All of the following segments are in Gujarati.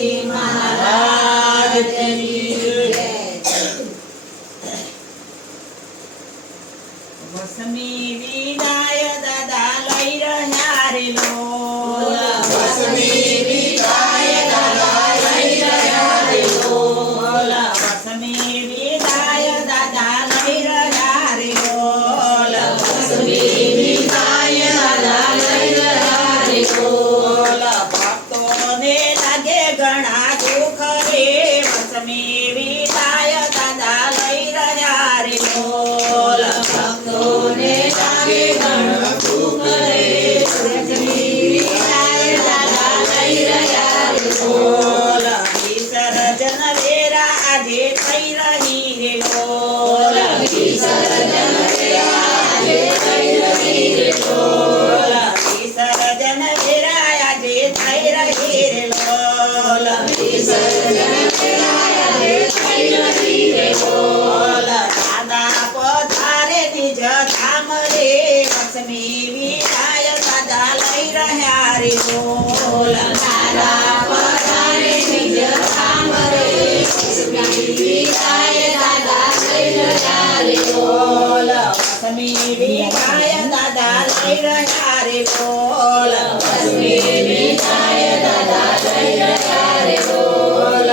ગણપતિ મહારાજની જય। વસમી વિદાય દાદા લઈ રહ્યા રે લોલ, વસમી વિદાય દાદા લઈ રહ્યા રે લોલ, વસમી વિદાય દાદા લઈ રહ્યા રે લોલ, વસમી વિદાય દાદા લઈ રહ્યા રે લોલ। ભક્તોને લાગે ઘણા દુઃખ રે, વસમી વિદાય દાદા લઈ રહ્યા રે લોલ, ભક્તોને લાગે ઘણા દુઃખ રે, વસમી વિદાય દાદા લઈ રહ્યા રે લોલ। વિસર્જન વેરા આજે થઈ રહી રે લોલ, વિસર્જન વેરા આજે થઈ રહી રે લોલ, વિસર્જન વેરા આજે થઈ રહી રે લોલ, વિસર્જન વેરા આજે થઈ રહી રે લોલ। દાદા પધારે નિજ ધામ રે, વસમી વિદાય દાદા લઈ રહ્યા રે લોલ, દાદા પધારે નિજ ધામ રે, વસમી વિદાય દાદા લઈ રહ્યા રે લોલ, વસમી વિદાય દાદા લઈ રહ્યા રે લોલ, વસમી વિદાય દાદા લઈ રહ્યા રે લોલ।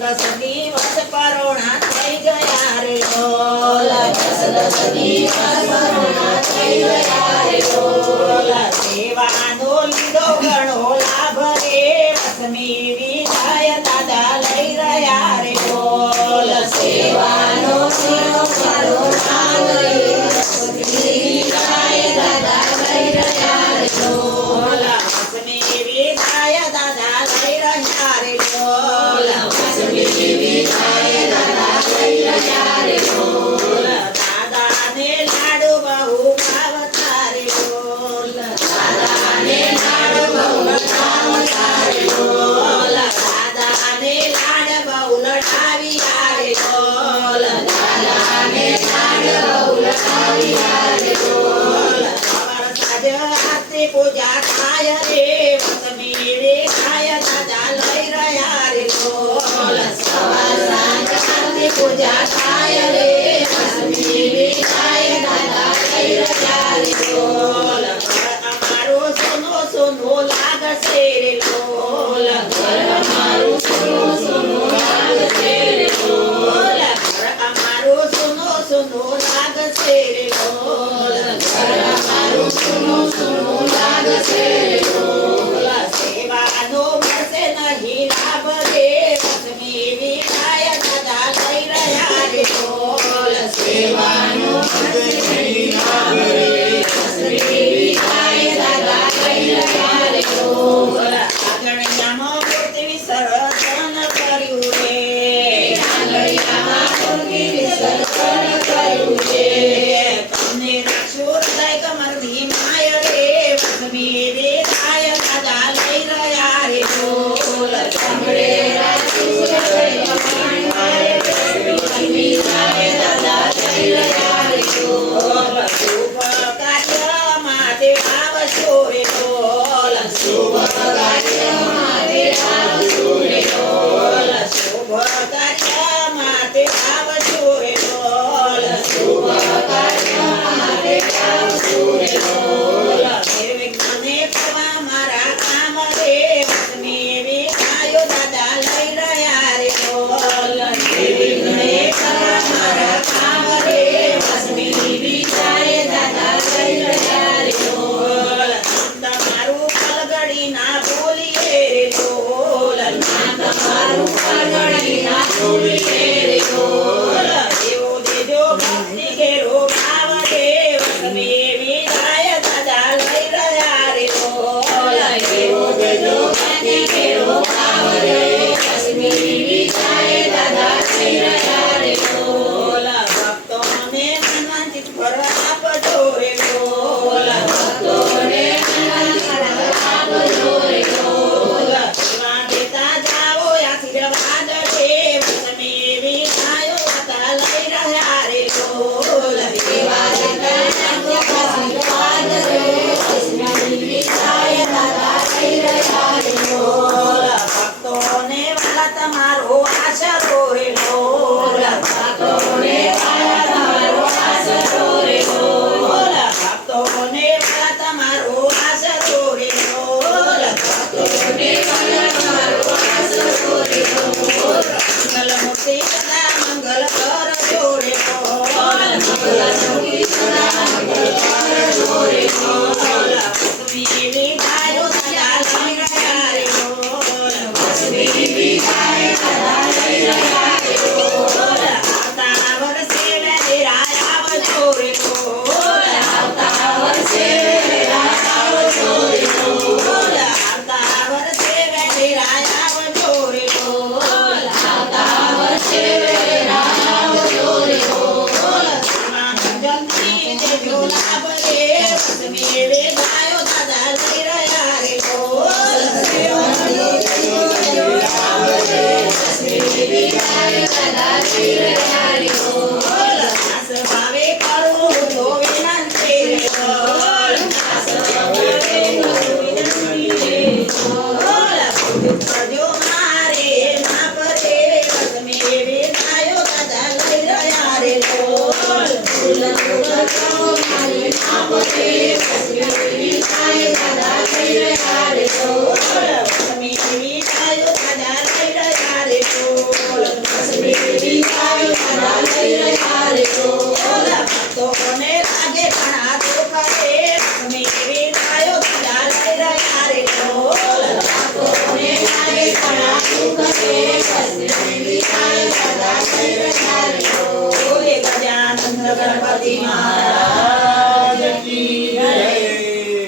10 દિવસ પરોણા થઈ ગયા રે લોલ, 10 દિવસ પરોણા થઈ ગયા રે લોલ। સેવાનો લીધો ઘણો લાભ રે, વસમી વિદાય દાદા લઈ રહ્યા રે લોલ, સેવાનો લીધો ઘણો લાભ રે, વસમી વિદાય દાદા લઈ રહ્યા રે લોલ, વસમી વિદાય દાદા લઈ રહ્યા રે લોલ, વસમી વિદાય દાદા લઈ રહ્યા રે લોલ। દાદાને લાડુ બહુ ભાવતા રે લોલ, દાદાને લાડુ બહુ ભાવતા રે લોલ, દાદાને લાડ બહુ લડાવ્યા રે લોલ, દાદાને લાડ બહુ લડાવ્યા રે લોલ। સવાર સાંજ આરતી પૂજા થાય રે, વસમી વિદાય દાદા લઈ રહ્યા રે લોલ, સવાર સાંજ આરતી પૂજા થાય રે, વસમી વિદાય દાદા લઈ રહ્યા રે લોલ। ઘર અમારું સોનું સોનું લાગશે રે લોલ, ઘર અમારું સોનું સોનું લાગશે રે લોલ, ઘર અમારું સોનું સોનું લાગશે રે લોલ, ઘર અમારું સોનું સોનું લાગશે રે લોલ। સેવાનો મળશે નહીં લાભ રે, વસમી વિદાય દાદા લઈ રહ્યા રે લોલ, સેવાનો મળશે નહીં લાભ રે, વસમી વિદાય દાદા લઈ રહ્યા રે લોલ। આંગણિયામાં મૂર્તિ વિસર્જન કર્યું રે, આંગણિયામાં મૂર્તિ વિસર્જન કર્યું રે, તમને રાખશું હૃદય કમરની માય રે, વસમી વિદાય દાદા લઈ રહ્યા રે લોલ, સાંભળે